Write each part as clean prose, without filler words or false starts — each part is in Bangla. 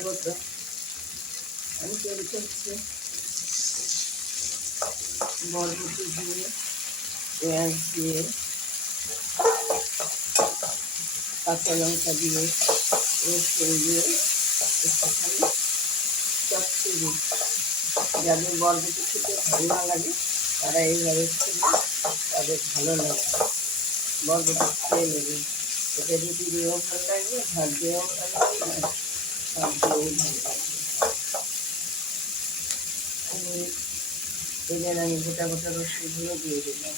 স্বাগত। আমি তৈরি করছি বরবটি দিয়ে, পেঁয়াজ দিয়ে, কাঁচা লঙ্কা দিয়ে, রসুন দিয়ে একটুখানি চচ্চড়ি। যাদের বরবটি খেতে ভালো না লাগে তারা এইভাবে খেলে তাদের ভালো লাগে। বরবটি খেয়ে নেবে, এটা রুটি দিয়েও ভালো লাগবে, ভাত দিয়েও ভালো লাগবে, সব দিয়েই ভালো লাগবে। আমি গোটা গোটা রসুনগুলো দিয়ে দিলাম।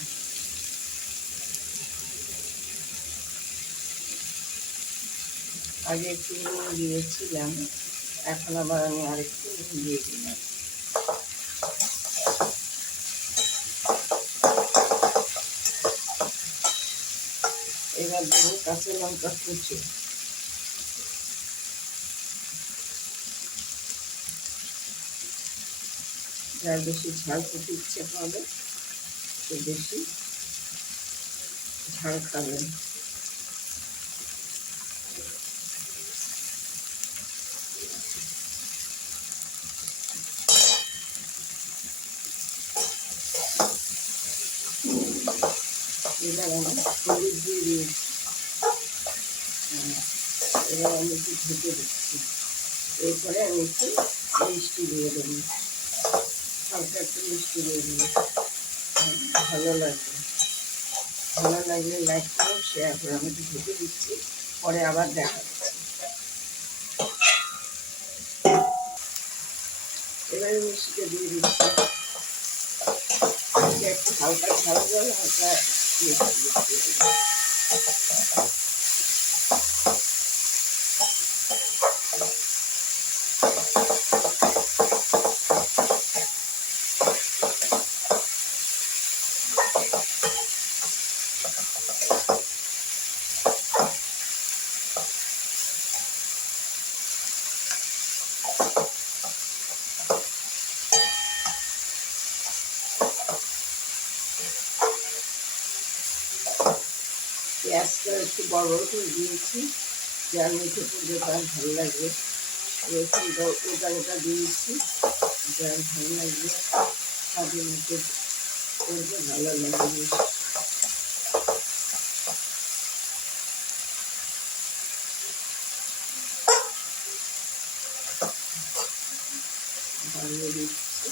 আগে একটু নুন দিয়েছিলাম, এখন আবার আমি আরেকটু নুন দিয়ে দিলাম। এবার দেবো কাঁচা লঙ্কা কুচি। যার বেশি ঝাল খেতে ইচ্ছে করবে সে বেশি ঝাল খাবেন। এবার আমি হলুদ দিয়ে দিয়েছি। এবার আমি একটু ঢেকে দিচ্ছি। এরপরে আমি একটু মিষ্টি দিয়ে দেবো, হালকা একটু মিষ্টি দিয়ে দেবো। ভালো লাগবে, ভালো লাগলে লাইক করো, শেয়ার করো। আমি একটু ঢেকে দিচ্ছি, পরে আবার দেখা যাচ্ছে। এবারে মিষ্টিটা দিয়ে দিচ্ছি, একটু হালকা ঝাল জল, হালকা মিষ্টি দিয়ে দিচ্ছি। পেঁয়াজটা একটু বড় বড় করে দিয়েছি, যার মুখে পড়বে তার ভালো লাগবে। রসুনটা ওটা ওটা দিয়েছি, যার ভালো লাগবে স্বাদের মুখে পড়বে, ভালো লাগবে। ভালো দিচ্ছি।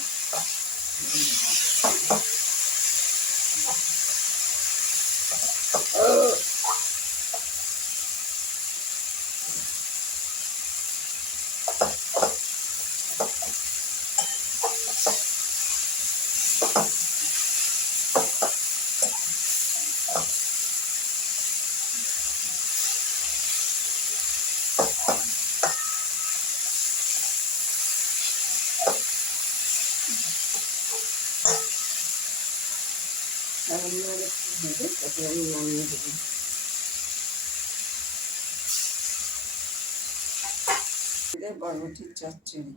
সামান্য একটু হবে, তারপরে আমি নামিয়ে দেবো। বরবটির চচ্চড়ি।